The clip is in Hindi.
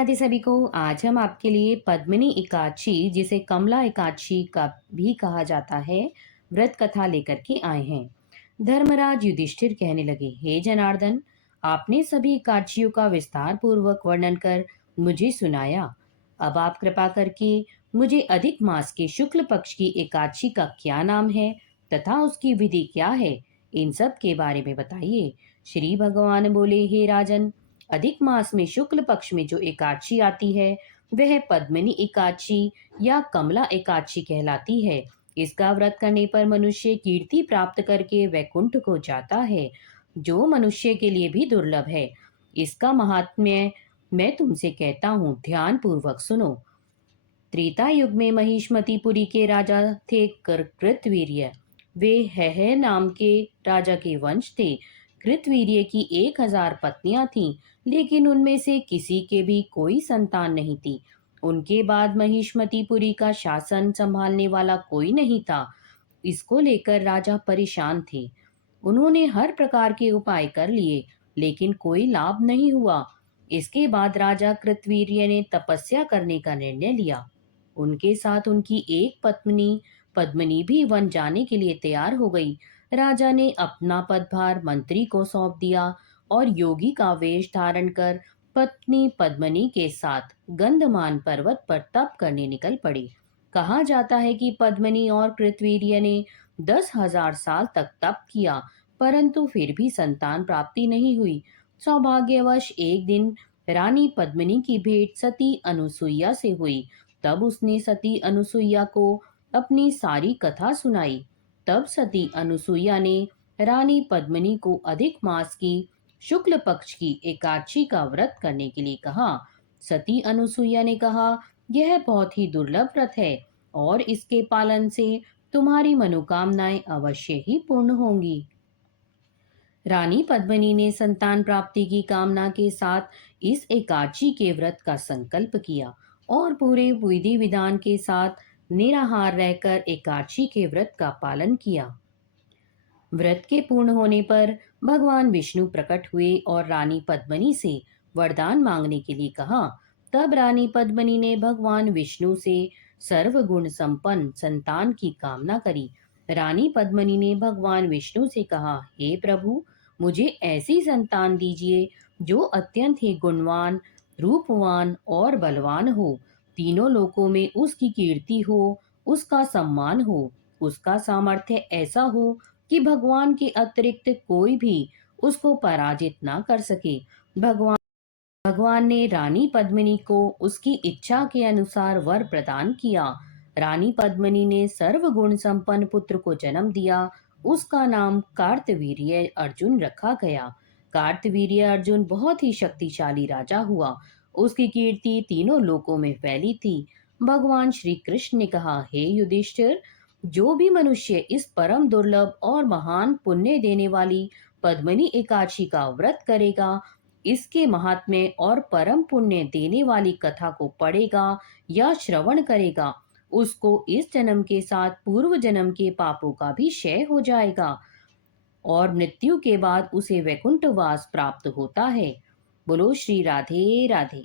राधे सभी को। आज हम आपके लिए पद्मिनी एकादशी, जिसे कमला एकादशी का भी कहा जाता है, व्रत कथा लेकर के आए हैं। धर्मराज युधिष्ठिर कहने लगे, हे जनार्दन, आपने सभी एकादशियों का विस्तार पूर्वक वर्णन कर मुझे सुनाया। अब आप कृपा करके मुझे अधिक मास के शुक्ल पक्ष की एकादशी का क्या नाम है तथा उसकी विधि क्या है, इन सब के बारे में बताइए। श्री भगवान बोले, हे राजन, अधिक मास में शुक्ल पक्ष में जो एकादशी आती है वह पद्मिनी एकादशी या कमला एकादशी कहलाती है। इसका व्रत करने पर मनुष्य कीर्ति प्राप्त करके वैकुंठ को जाता है, जो मनुष्य के लिए भी दुर्लभ है। इसका महात्म्य मैं तुमसे कहता हूँ, ध्यान पूर्वक सुनो। त्रेता युग में महिष्मतिपुरी के राजा थे कृतवीर्य। वे है नाम के राजा के वंश थे। कृतवीर्य की 1000 पत्नियां थीं, लेकिन उनमें से किसी के भी कोई संतान नहीं थी। उनके बाद महिष्मतिपुरी का शासन संभालने वाला कोई नहीं था। इसको लेकर राजा परेशान थे। उन्होंने हर प्रकार के उपाय कर लिए, लेकिन कोई लाभ नहीं हुआ। इसके बाद राजा कृतवीर्य ने तपस्या करने का निर्णय लिया। उनके साथ उनकी एक पत्नी पद्मिनी भी वन जाने के लिए तैयार हो गई। राजा ने अपना पदभार मंत्री को सौंप दिया और योगी का वेश धारण कर पत्नी पद्मिनी के साथ गंधमान पर्वत पर तप करने निकल पड़ी। कहा जाता है कि पद्मिनी और कृतवीर्य ने 10,000 साल तक तप किया, परंतु फिर भी संतान प्राप्ति नहीं हुई। सौभाग्यवश एक दिन रानी पद्मिनी की भेंट सती अनुसुईया से हुई। तब उसने सती अनुसुईया को अपनी सारी कथा सुनाई। तब सती अनुसुईया ने रानी पद्मिनी को अधिक मास की शुक्ल पक्ष की एकादशी का व्रत करने के लिए कहा। सती अनुसुईया ने कहा, यह बहुत ही दुर्लभ व्रत है और इसके पालन से तुम्हारी मनोकामनाएं अवश्य ही पूर्ण होंगी। रानी पद्मिनी ने संतान प्राप्ति की कामना के साथ इस एकादशी के व्रत का संकल्प किया और पूरे विधि विधान के साथ निराहार रहकर एकादशी के व्रत का पालन किया। व्रत के पूर्ण होने पर भगवान विष्णु प्रकट हुए और रानी पद्मिनी से वरदान मांगने के लिए कहा। तब रानी पद्मिनी ने भगवान विष्णु से सर्वगुण संपन्न संतान की कामना करी। रानी पद्मिनी ने भगवान विष्णु से कहा, हे प्रभु, मुझे ऐसी संतान दीजिए जो अत्यंत ही गुणवान, रूपवान और बलवान हो। तीनों लोकों में उसकी कीर्ति हो, उसका सम्मान हो, उसका सामर्थ्य ऐसा हो कि भगवान के अतिरिक्त कोई भी उसको पराजित ना कर सके। भगवान ने रानी पद्मिनी को उसकी इच्छा के अनुसार वर प्रदान किया। रानी पद्मिनी ने सर्वगुण संपन्न पुत्र को जन्म दिया। उसका नाम कार्तवीर्य अर्जुन रखा गया। कार्तवीर्य अर्जुन बहुत ही शक्तिशाली राजा हुआ। उसकी कीर्ति तीनों लोकों में फैली थी। भगवान श्री कृष्ण ने कहा, हे युधिष्ठिर, जो भी मनुष्य इस परम दुर्लभ और महान पुण्य देने वाली पद्मिनी एकादशी का व्रत करेगा, इसके महात्म्य और परम पुण्य देने वाली कथा को पढ़ेगा या श्रवण करेगा, उसको इस जन्म के साथ पूर्व जन्म के पापों का भी क्षय हो जाएगा और मृत्यु के बाद उसे वैकुंठवास प्राप्त होता है। बोलो श्री राधे राधे।